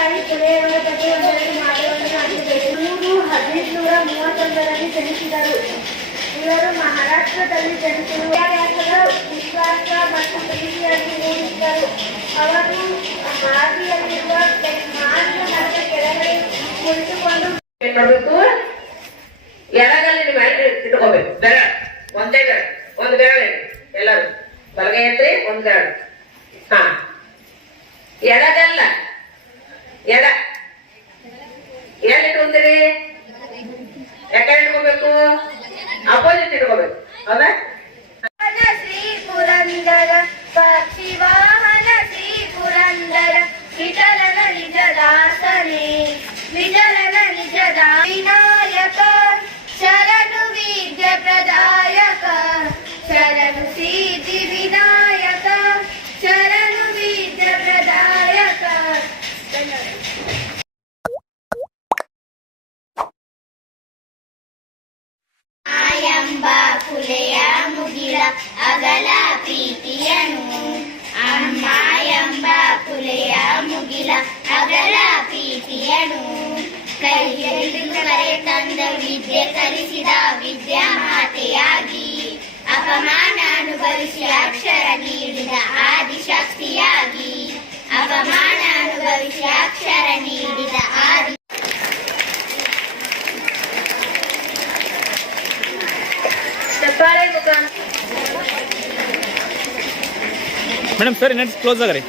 ಕೊನೆಯವರ ಪ್ರತಿಯೊಂದರಲ್ಲಿ ಮಾತುಗಳನ್ನು ಹಾಕಿದರು ಇವರು ಹದಿನೆಂಟುನೂರ ಮೂವತ್ತೊಂದರಲ್ಲಿ ಜನಿಸಿದರು ಇವರು ಮಹಾರಾಷ್ಟ್ರದಲ್ಲಿ ಜನಿಸಿದರು ವಿದ್ಯಾಭ್ಯಾಸದ ವಿಶ್ವಾಸ ಮತ್ತು ಪ್ರೀತಿಯನ್ನು ಮೂಡಿಸಿದರು ಅವರು ಹಾದಿಯಲ್ಲಿರುವ ಮಾರ್ಗ ಮರದ ಕೆಳಗಡೆ ಕುಳಿತುಕೊಂಡು ಏನ್ ಮಾಡ್ಬೇಕು ಎಡಗಲ್ಲಿ ಮೇಲೆ ಇಟ್ಕೋಬೇಕು ಬೆರಳು ಒಂದೇ ಬೆರಳು ಒಂದು ಬೆರಳು ಎಲ್ಲರೂ ಬಲಗೈ ಎತ್ರಿ ಒಂದು ಬೆರಳು ಹಾ ಎಡಗಲ್ಲ ಎಡ ಎಲ್ಲಿ ಇಟ್ಕೊಂತೀರಿ ಯಾಕಡೆ ಇಟ್ಕೋಬೇಕು ಅಪೋಸಿಟ್ ಇಟ್ಕೋಬೇಕು ಹೌದಾ ಶ್ರೀ ಪುರಂದರ ಪಕ್ಷಿ ವಾಹನ ಶ್ರೀ ಪುರಂದರ ವಿಠಲನ ನಿಜ ದಾಸನೇ ವಿಠಲನ ನಿಜ ಕುಲೆಯ ಮುಗಿಲ ಅಗಲ ಪ್ರೀತಿಯನು. ಅಮ್ಮ ಎಂಬ ಕುಲೆಯ ಮುಗಿಲ ಅಗಲ ಪ್ರೀತಿಯನು. ಕೈ ಕರೆ ತಂದ ವಿದ್ಯೆ ಕಲಿಸಿದ ವಿದ್ಯಾ ಮಾತೆಯಾಗಿ ಅಪಮಾನ ಅನುಭವಿಸಿ ಅಕ್ಷರ ನೀಡಿದ ಆದಿಶಕ್ತಿಯಾಗಿ. ಅಪಮಾನ ಅನುಭವಿಸಿ ಅಕ್ಷರ ನೀಡಿದ ಮೇಡಮ್ ಸರಿ ನೆಟ್ಸ್ ಕ್ಲೋಸ್ ಆಗರಿ